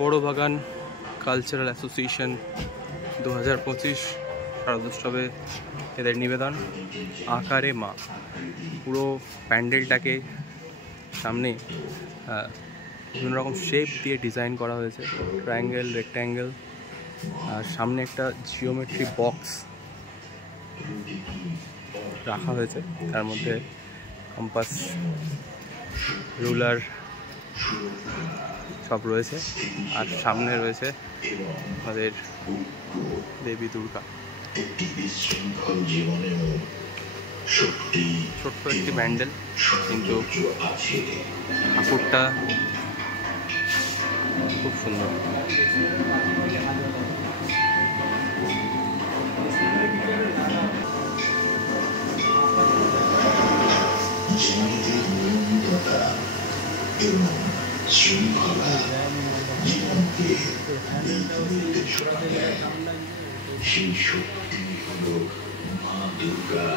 বড় বাগান cultural association 2025 শারদোৎসবে এদের নিবেদন আকারে মা। পুরো প্যান্ডেলটাকে সামনে বিভিন্ন রকম শেপ দিয়ে ডিজাইন করা হয়েছে, ট্রায়াঙ্গেল, রেক্ট্যাঙ্গেল, আর সামনে একটা জিওমেট্রি বক্স রাখা হয়েছে, তার মধ্যে কম্পাস, রুলার সব রয়েছে। আর সামনে রয়েছে আমাদের দেবী দুর্গা। ছোট্ট একটি প্যান্ডেল, কিন্তু ঠাকুরটা খুব সুন্দর। শৃঙ্খলা জীবনকে সেই শক্তি হল মা দুর্গা।